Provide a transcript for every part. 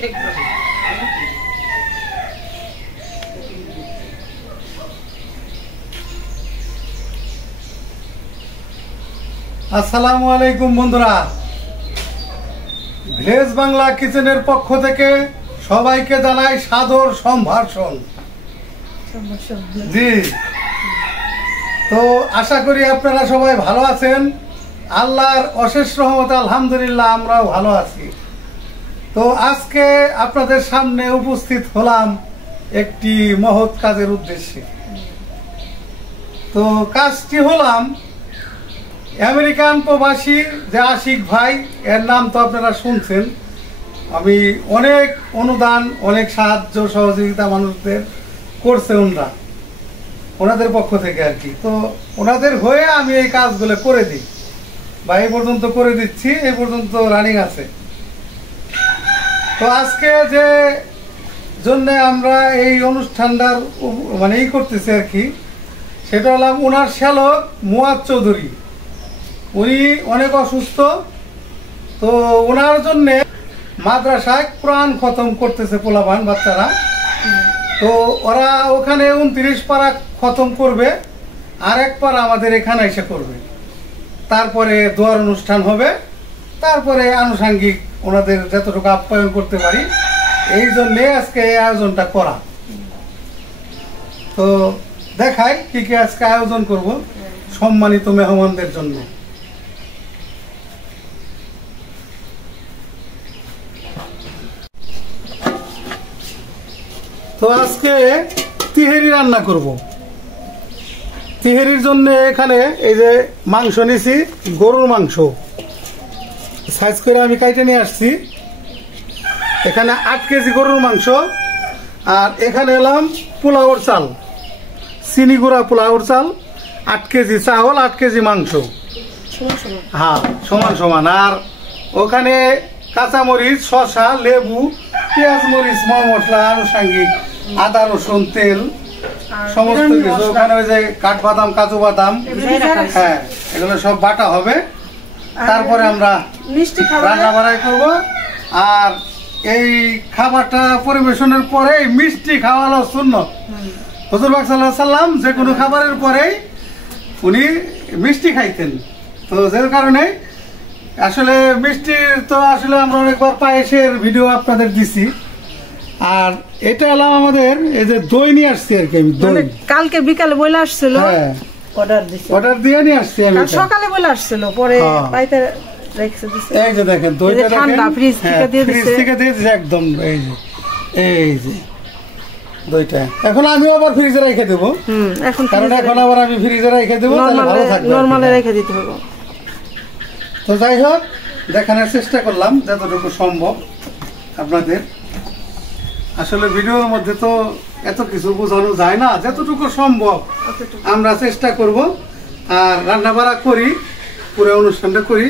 আসসালামু আলাইকুম বন্ধুরা, ভিলেজ বাংলা কিচেনের পক্ষ থেকে সবাইকে জানাই সাদর সম্ভাষণ। জি, তো আশা করি আপনারা সবাই ভালো আছেন। আল্লাহর অশেষ রহমতে আলহামদুলিল্লাহ আমরাও ভালো আছি। তো আজকে আপনাদের সামনে উপস্থিত হলাম একটি মহৎ কাজের উদ্দেশ্যে। তো কাজটি হলাম আমেরিকান প্রবাসী যে আশিক ভাই, এর নাম তো আপনারা শুনছেন। আমি অনেক অনুদান, অনেক সাহায্য সহযোগিতা মানুষদের করছে ওনাদের পক্ষ থেকে আর কি। তো ওনাদের হয়ে আমি এই কাজগুলো করে দিই, বা এই পর্যন্ত করে দিচ্ছি, এই পর্যন্ত রানিং আছে। তো আজকে যে জন্য আমরা এই অনুষ্ঠানটার মানে এই করতেছি আর কি, সেটা হলাম ওনার শ্যালক মুয়াজ চৌধুরী। উনি অনেক অসুস্থ, তো ওনার জন্যে মাদ্রাসায় কোরআন খতম করতেছে পোলাপান বাচ্চারা। তো ওরা ওখানে 29 পারা খতম করবে, আর এক পারা আমাদের এখানে এসে করবে। তারপরে দোয়ার অনুষ্ঠান হবে, তারপরে আনুষাঙ্গিক ওনাদের যতটুকু আপ্যায়ন করতে পারি, এই জন্যে আজকে এই আয়োজনটা করা। তো দেখাই কি কি আজকে আয়োজন করব সম্মানিত মেহমানদের জন্য। তো আজকে তিহেরি রান্না করব। তিহেরির জন্য এখানে এই যে মাংস নিছি, গরুর মাংস সাইজ করে আমি কাইটে নিয়ে আসছি। এখানে 8 কেজি গরুর মাংস, আর এখানে এলাম পোলাওর চাল, চিনি গুঁড়া পোলাওর চাল, 8 কেজি চাউল, 8 কেজি মাংস, হ্যাঁ সমান সমান। আর ওখানে কাঁচামরিচ, শসা, লেবু, পেঁয়াজ, মরিচ, মশলা, আনুষাঙ্গিক আদা, রসুন, তেল, সমস্ত কিছু। ওখানে ওই যে কাঠবাদাম, কাজু বাদাম, হ্যাঁ এগুলো সব বাটা হবে। তারপরে আমরা রান্না বাড়াই করব। আর এই খাবারটা পরিবেশনের পরে মিষ্টি খাওয়ানো সুন্নত। হুজুর পাক সাল্লাল্লাহু আলাইহি সাল্লাম যে কোনো খাবারের পরেই উনি মিষ্টি খাইতেন। তো যে কারণে আসলে মিষ্টির তো আসলে আমরা অনেকবার পায়েসের ভিডিও আপনাদের দিছি। আর এটা হলো আমাদের এই যে দই নিয়ে আসছি আর কি। আমি দই কালকে বিকালে বলে আসছিল, অর্ডার দিয়ে নিয়ে আসছি আমি। সকালে বলে আসছিল, পরে পাইতে রেখে দিছি। এই যে দেখেন দইটা ঠান্ডা, ফ্রিজ থেকে দিয়ে দিছে, ফ্রিজ থেকে দিয়ে দিছে একদম। এই যে দইটা এখন আমি আবার ফ্রিজে রেখে দেব, এখন কারণ এখন আবার আমি ফ্রিজে রেখে দেব, তাহলে ভালো থাকবে। নরমালে রেখে দিতে হবে। তো যাই হোক, দেখানোর চেষ্টা করলাম যতটুকু সম্ভব আপনাদের। আসলে ভিডিওর মধ্যে তো এত কিছু বোঝানো যায় না, যতটুকু সম্ভব আমরা চেষ্টা করব। আর রান্না বাড়া করি, পুরো অনুষ্ঠানটা করি,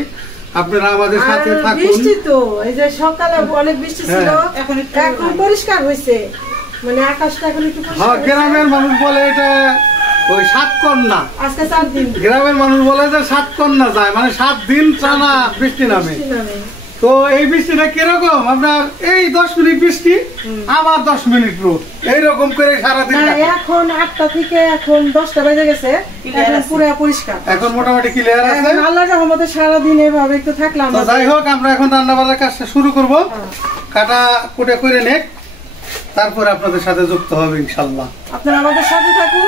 আপনারা আমাদের সাথে থাকুন। বৃষ্টি তো এই যে সকালে অনেক বৃষ্টি ছিল, এখন পরিষ্কার হয়েছে, মানে আকাশটা এখন একটু পরিষ্কার। হ্যাঁ, গ্রামের মানুষ বলে এটা ওই 7 কন্যা। আজকে 4 দিন গ্রামের মানুষ বলে যে 7 কন্যা যায়, মানে 7 দিন টানা বৃষ্টি নামে। তো এই বৃষ্টিটা কিরকম, আপনার এই 10 মিনিট বৃষ্টি, আবার 10 মিনিট রোদ, এইরকম করে সারাদিন। এখন 8টা থেকে এখন 10টা বেজে গেছে, এখন পুরো পরিষ্কার, এখন মোটামুটি ক্লিয়ার আছে। আল্লাহর রহমতে সারাদিন এভাবে একটু থাকলাম। তো যাই হোক, আমরা এখন রান্না বান্নার কাজটা শুরু করব। কাটা কুটে করে নেক, তারপরে আপনাদের সাথে যুক্ত হবে ইনশাল্লাহ। আপনারা আমাদের সাথে থাকুন,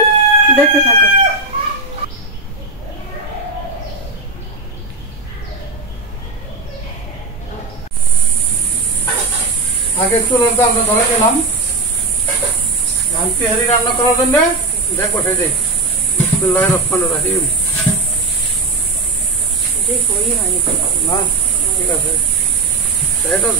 দেখতে থাকুন। আগে চুলাটা আমরা ধরে গেলাম তিহারি রান্না করার জন্য। দেখো সেই যে বিসমিল্লাহির রহমানির রহিম। না ঠিক আছে, এটা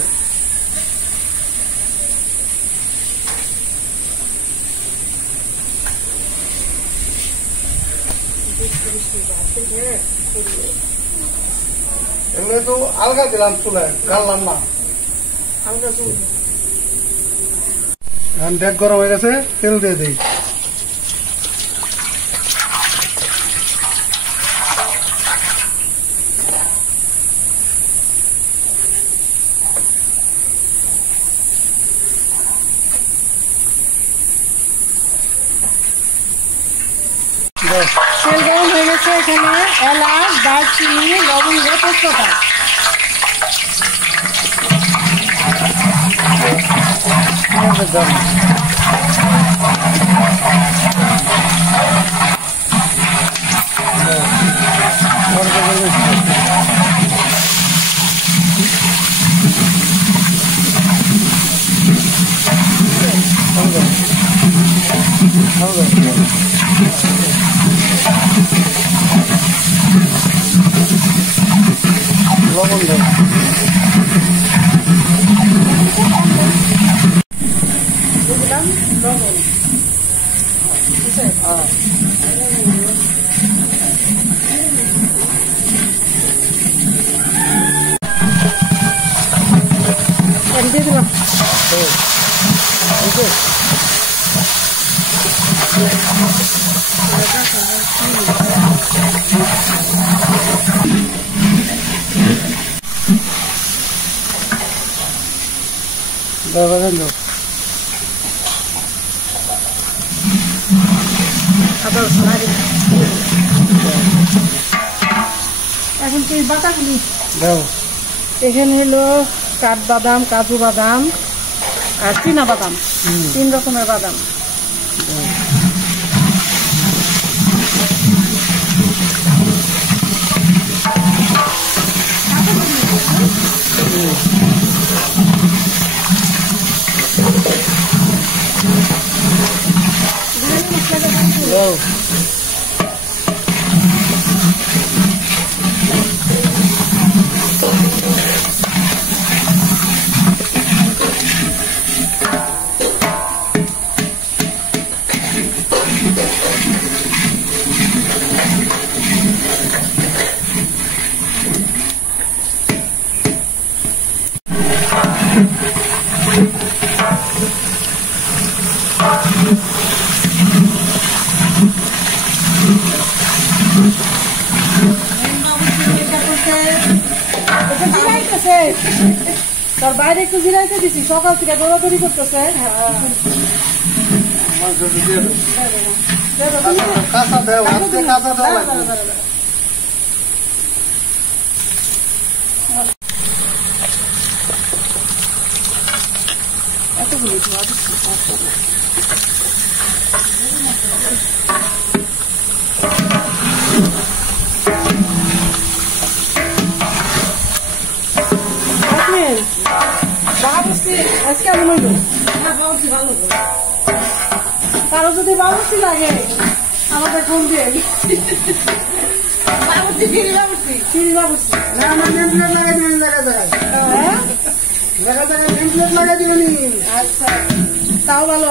এগুলো তো আলগা দিলাম, চুলায় গাললাম না। ডেক গরম হয়ে গেছে, তেল দিয়ে দিই। তেল গরম হয়ে গেছে, এখানে এলাচ, দারচিনি, লবঙ্গ, তেজপাতা। লবণ দেয়। দিলাম লবণ। দিয়ে দিলাম। এখন কি বাটাগুলি এখানে হলো কাঠবাদাম, কাজু বাদাম আর চীনা বাদাম, 3 রকমের বাদাম। তার বাইরে একটু জিরাইতে দিচ্ছি, সকাল থেকে দৌড়াদৌড়ি করতেছে। কাঁচা দেওয়া এতগুলি কারো যদি বাবুর্চি লাগে আমাদের ফোন দিয়ে আচ্ছা, তাও ভালো।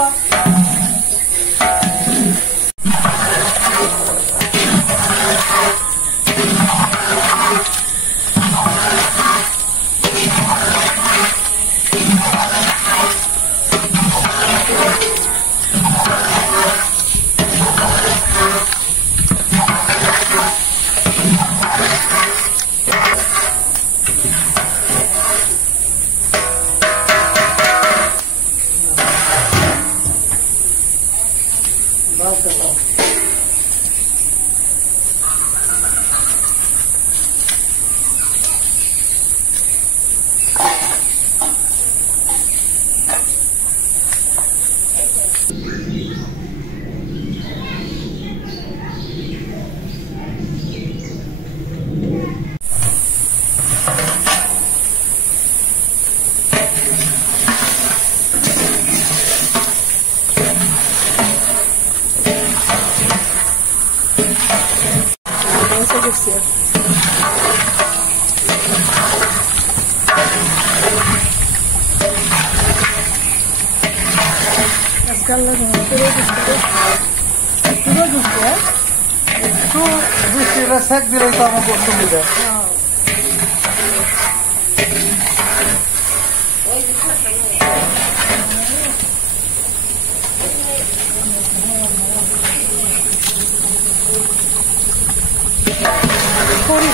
সেক দিলেই তো আমার সুবিধা।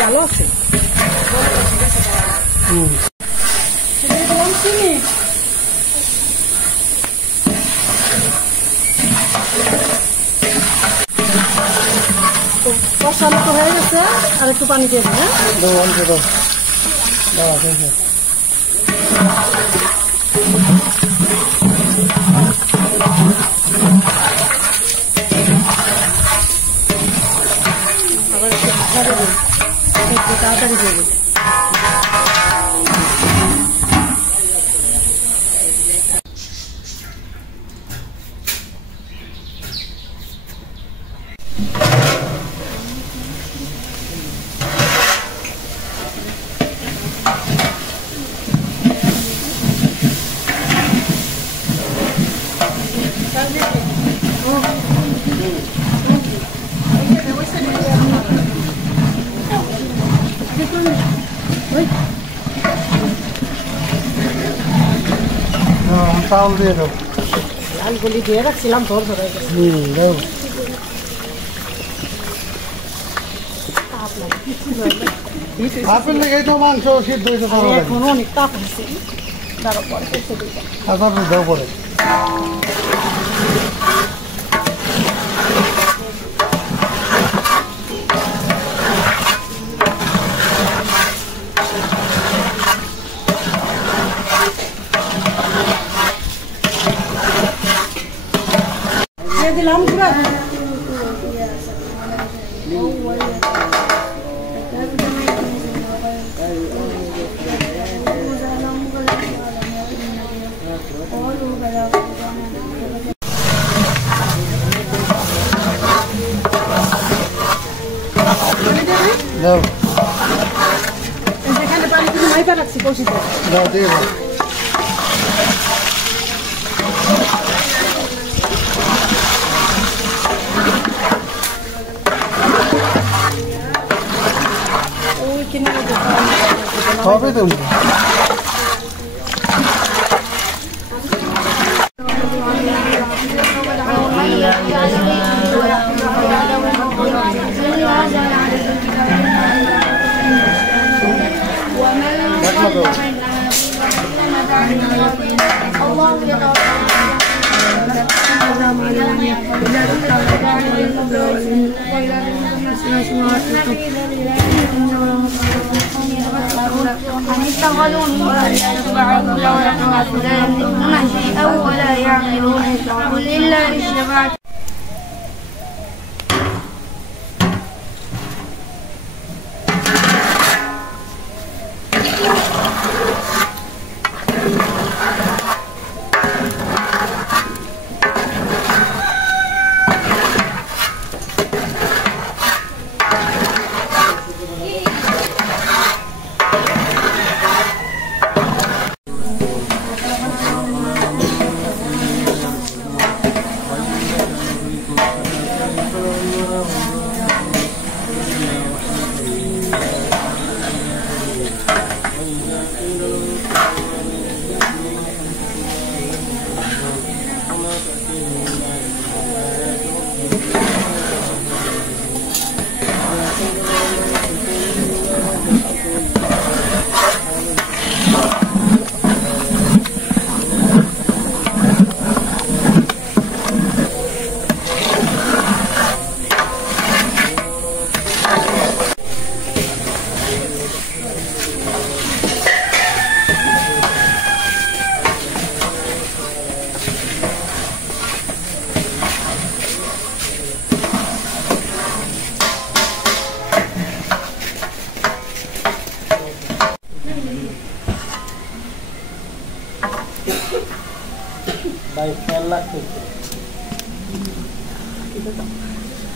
ভালো আছে। কষানো তো হয়ে গেছে, আর একটু পানি দিয়ে দিন। হ্যাঁ, আবার একটু ঢাকা দেবেন, একটু তাড়াতাড়ি দেবেন। চাউল দিয়ে দাও। লালগুলি দিয়ে রাখছিলাম, ধর ধরে গেছে। দাও। আপেল লেগে তো মাংস সিদ্ধ হয়েছে, এখন অনেক তাপ হয়েছে, তারপর পরে এসে দিতে। আচ্ছা দাও পরে। দিলাম পুরা দাও। এখানে পানি কিছু মাইপা রাখছি কৌশিতে। দাও দিয়ে দাও। হবে তো اتخذوا من دون الشفاعة لا يملكون شيئا ولا يعقلون قل لله الشفاعة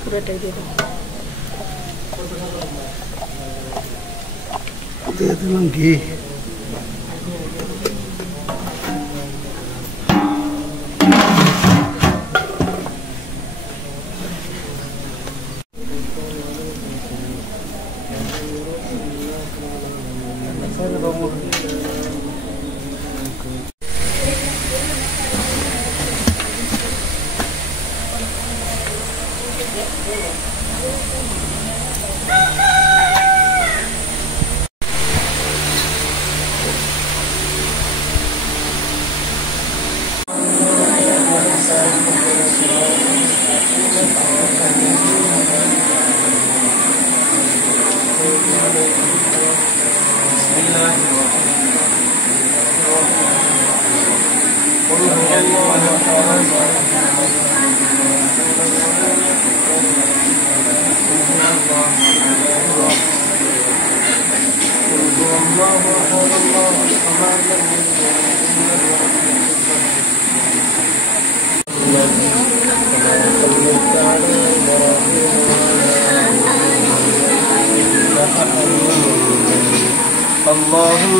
পুরোটাই দিয়ে দেবো। দিয়ে দিলাম ঘি।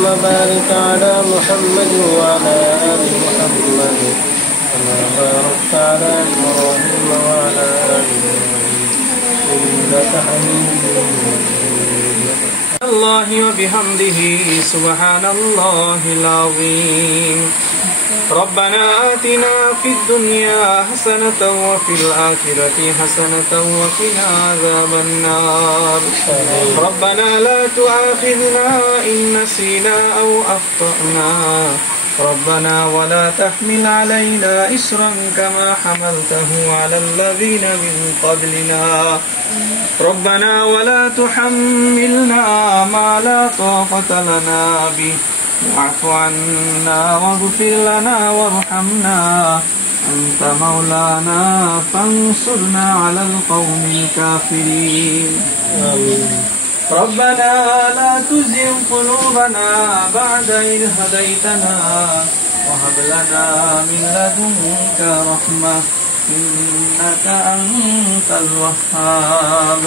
اللهم بارك على محمد وعلى آل محمد كما باركت على إبراهيم وعلى آل إبراهيم إنك حميد مجيد. الله وبحمده سبحان الله العظيم. ربنا آتنا في الدنيا حسنة وفي الآخرة حسنة وقنا عذاب النار. ربنا لا تؤاخذنا إن نسينا أو أخطأنا. ربنا ولا تحمل علينا إصرا كما حملته على الذين من قبلنا. ربنا ولا تحملنا ما لا طاقة لنا به. واعف عنا واغفر لنا وارحمنا أنت مولانا فانصرنا على القوم الكافرين. ربنا لا تزغ قلوبنا بعد إذ هديتنا وهب لنا من لدنك رحمة إنك أنت الوهاب.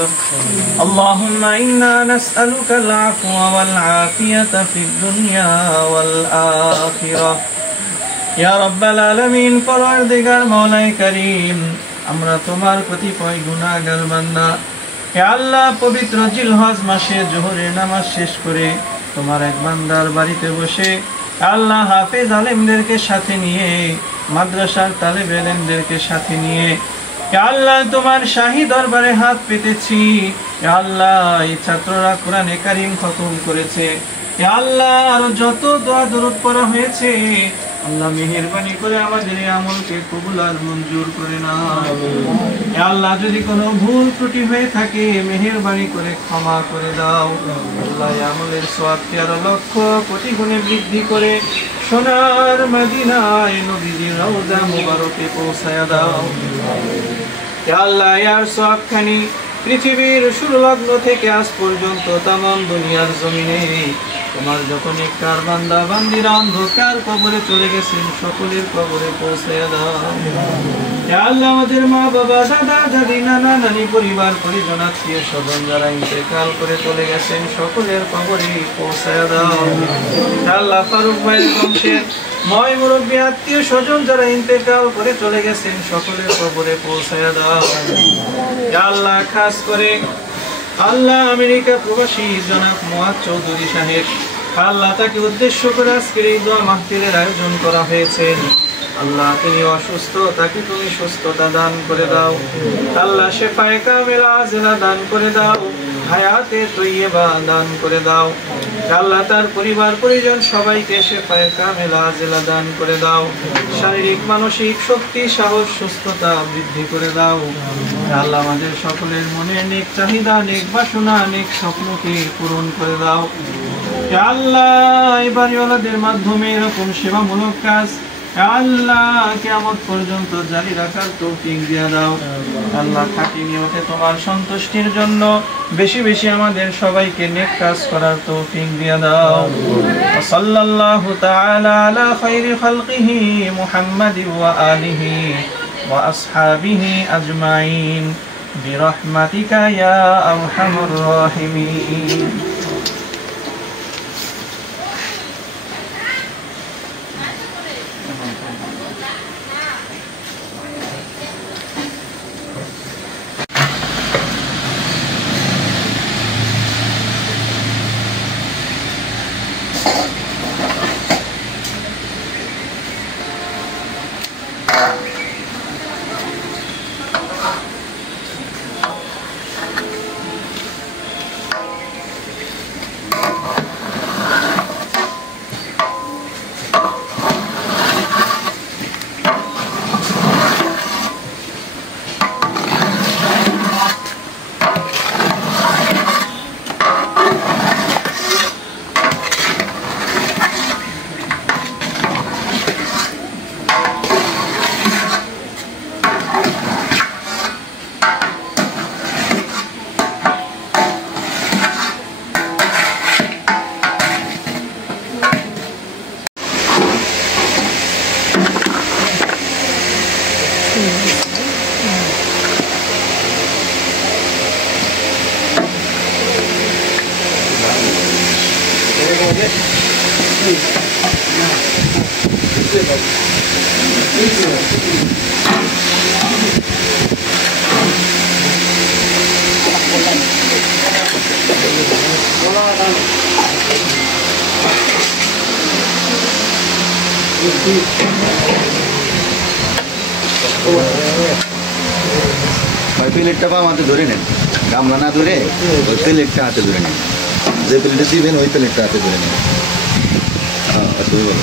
اللهم إنا نسألك العفو والعافية في الدنيا والآخرة. يا رب العالمين পরওয়ারদিগার মওলাই করিম, আমরা তোমার কতিপয় গুনাহগার বান্দা। হে আল্লাহ, পবিত্র জিলহজ মাসে জোহরের নামাজ শেষ করে তোমার এক বান্দার বাড়িতে বসে আল্লাহ হাফেজ আলেমদেরকে সাথে নিয়ে, মাদ্রাসার তালেব ইলমদেরকে সাথে নিয়ে আল্লাহ তোমার শাহী দরবারে হাত পেতেছি। আল্লাহ, এই ছাত্ররা কোরআনে কারীম খতম করেছে। আল্লাহ, আরো যত দোয়া দরুদ পড়া হয়েছে আল্লাহ মেহেরবানি করে আমাদের এই আমলকে কবুল আর মঞ্জুর করে নাও। আল্লাহ, যদি কোনো ভুল ত্রুটি হয়ে থাকে মেহেরবানি করে ক্ষমা করে দাও। আল্লাহ, এই আমলের সওয়াবকে আরো লক্ষ কোটি গুণে বৃদ্ধি করে সোনার মদিনায় নবীজির রওজা মুবারকে পৌঁছায়া দাও। আল্লাহ, এর সওয়াবখানি পৃথিবীর শুরু লগ্ন থেকে আজ পর্যন্ত তামাম দুনিয়ার জমিনে তোমার যত নেককার বান্দা বান্দিরা অন্ধকার কবরে চলে গেছেন সকলের কবরে পৌঁছায়া দাও। হে আল্লাহ, আমাদের মা বাবা দাদা দাদি নানা নানি পরিবার পরিজন আত্মীয় স্বজন যারা ইন্তেকাল করে চলে গেছেন সকলের কবরে পৌঁছায়া দাও। হে আল্লাহ, ফারুক ভাইয়ের বংশের ময় মুরব্বী আত্মীয় স্বজন যারা ইন্তেকাল করে চলে গেছেন সকলের কবরে পৌঁছায়া দাও। হে আল্লাহ, খাস করে আল্লাহ আমেরিকা প্রবাসী জনাব মুয়াজ চৌধুরী সাহেব, আল্লাহ তাকে উদ্দেশ্য করে আজকের এই দোয়া মাহফিলের আয়োজন করা হয়েছে। আল্লাহ, তিনি অসুস্থ, তাকে তুমি সুস্থতা দান করে দাও। আল্লাহ, শেফায়ে কামিলা আজলা দান করে দাও, হায়াতে তৈয়বা দান করে দাও। আল্লাহ, তার পরিবার পরিজন সবাইকে শেফায়ে কামিলা আজলা দান করে দাও। শারীরিক মানসিক শক্তি সাহস সুস্থতা বৃদ্ধি করে দাও। আল্লাহ, আমাদের সকলের মনে নেক চাহিদা নেক বাসনা নেক স্বপ্নকে পূরণ করে দাও। আল্লাহ, এই বাড়িওয়ালাদের মাধ্যমে এরকম সেবামূলক কাজ আল্লাহ কিয়ামত পর্যন্ত জারি রাখার তৌফিক দিয়ে দাও। আল্লাহ, খাঁটি নিয়তে তোমার সন্তুষ্টির জন্য বেশি বেশি আমাদের সবাইকে নেক কাজ করার তৌফিক দিয়ে দাও। সাল্লাল্লাহু তাআলা আলা খায়রি খালকিহি মুহাম্মাদিন ওয়া আলিহি ওয়া আসহাবিহি আজমাইন বিরহমাতিকা ইয়া আরহামুর রাহিমিন। ভাই প্লেটটা পা হাতে ধরে নেন, গামলা না ধরে ওই প্লেটটা হাতে ধরে নেন, যে প্লেটে দিবেন ওই প্লেটটা হাতে ধরে নেন। হ্যাঁ আসলে বলো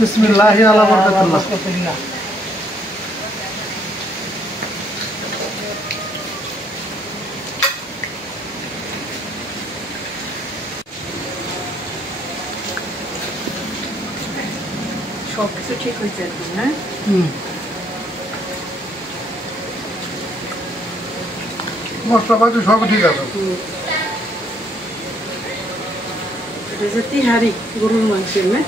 বিসমিল্লাহি আলা বারাকাতুল্লাহ। সবকিছু ঠিক হয়েছে একদম, না? মশলাপাতি সব ঠিক আছে। এটা যে তিহারি গরুর মাংসের, না?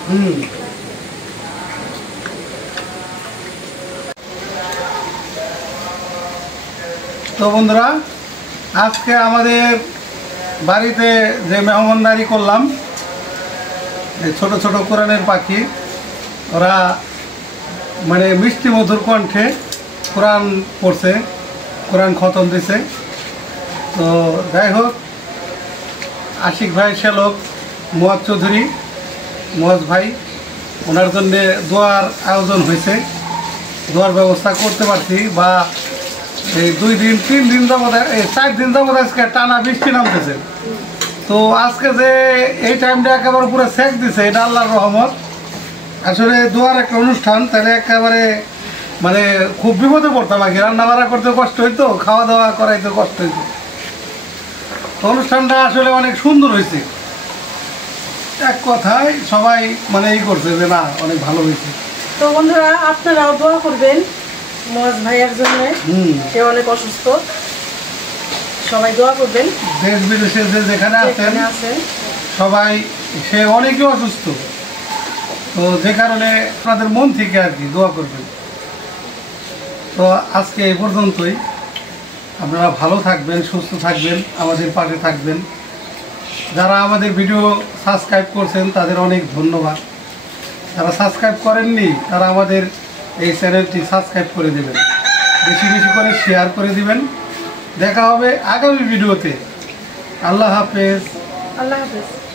তো বন্ধুরা, আজকে আমাদের বাড়িতে যে মেহমানদারি করলাম, ছোট ছোট কোরআনের পাখি, ওরা মানে মিষ্টি মধুর কণ্ঠে কোরআন পড়ছে, কোরআন খতম দিছে। তো যাই হোক, আশিক ভাই শ্যালক, মুয়াজ চৌধুরী, মুয়াজ ভাই, ওনার জন্যে দোয়ার আয়োজন হয়েছে, দোয়ার ব্যবস্থা করতে পারছি। বা এই 2 দিন 3 দিন যাবত, এই 4 দিন যাবত আজকে টানা বৃষ্টি নামতেছে। তো আজকে যে এই টাইমটা একেবারে পুরো সেক দিছে, এটা আল্লাহর রহমত। আসলে দোয়ার একটা অনুষ্ঠান, তাহলে একেবারে মানে খুব বিপদে পড়তাম আর কি। রান্না বান্না করতে কষ্ট হইতো, খাওয়া দাওয়া করাইতে কষ্ট হইতো। অনুষ্ঠানটা আসলে অনেক সুন্দর হয়েছে, এক কথায় সবাই মানে এই করছে যে না, অনেক ভালো হয়েছে। তো বন্ধুরা, আপনারাও দোয়া করবেন মুয়াজ ভাইয়ের জন্য, সে অনেক অসুস্থ, সবাই দোয়া করবেন। দেশ বিদেশে যে যেখানে আছেন সবাই, সে অনেকই অসুস্থ, তো যে কারণে আপনাদের মন থেকে আর কি দোয়া করবেন। তো আজকে এই পর্যন্তই। আপনারা ভালো থাকবেন, সুস্থ থাকবেন, আমাদের পাশে থাকবেন। যারা আমাদের ভিডিও সাবস্ক্রাইব করছেন তাদের অনেক ধন্যবাদ। যারা সাবস্ক্রাইব করেননি তারা আমাদের এই চ্যানেলটি সাবস্ক্রাইব করে দেবেন, বেশি বেশি করে শেয়ার করে দিবেন। দেখা হবে আগামী ভিডিওতে। আল্লাহ হাফেজ। আল্লাহ হাফেজ।